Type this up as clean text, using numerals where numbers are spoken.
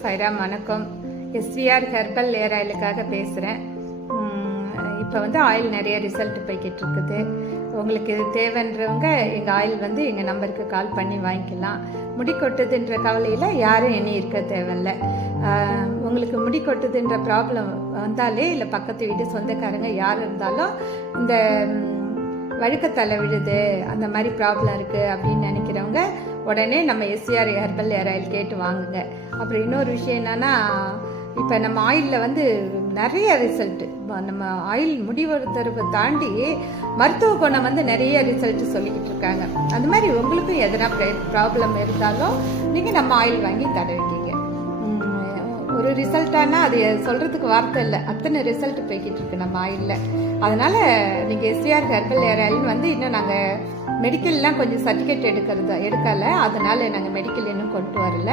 சாய்ராம், வணக்கம். SVR herbal ஏர் ஆயிலுக்காக பேசுகிறேன். இப்போ ஆயில் நிறைய ரிசல்ட் போய்கிட்டு இருக்குது. உங்களுக்கு இது தேவைன்றவங்க எங்கள் ஆயில் எங்கள் நம்பருக்கு கால் பண்ணி வாங்கிக்கலாம். முடி கொட்டுதுன்ற கவலையில் யாரும் இனி இருக்க தேவையில்லை. உங்களுக்கு முடி கொட்டுதுன்ற ப்ராப்ளம் வந்தாலே இல்லை பக்கத்து வீடு சொந்தக்காரங்க யார் இருந்தாலும் இந்த வழுக்கத்தலை விழுது அந்த மாதிரி ப்ராப்ளம் இருக்குது அப்படின்னு நினைக்கிறவங்க உடனே நம்ம எஸ்விஆர் ஹெர்பல் ஏர் ஆயில் கேட்டு வாங்குங்க. அப்புறம் இன்னொரு விஷயம் என்னன்னா, இப்போ நம்ம ஆயிலில் நிறைய ரிசல்ட்டு, நம்ம ஆயில் முடிவெடுத்தரவை தாண்டி மருத்துவ குணம் நிறைய ரிசல்ட் சொல்லிக்கிட்டு இருக்காங்க. அது மாதிரி உங்களுக்கும் எதனா ப்ராப்ளம் இருந்தாலும் நீங்கள் நம்ம ஆயில் வாங்கி தடவிக்கிங்க. ஒரு ரிசல்ட்டானா அது சொல்கிறதுக்கு வார்த்தை இல்லை, அத்தனை ரிசல்ட் போய்கிட்டு இருக்கு நம்ம ஆயிலில். அதனால் நீங்கள் எஸ்விஆர் ஹெர்பல் ஏர் ஆயில் இன்னும் நாங்கள் மெடிக்கல்லாம் கொஞ்சம் சர்டிஃபிகேட் எடுக்கலை, அதனால் நாங்கள் மெடிக்கல் இன்னும் கொண்டு வரல.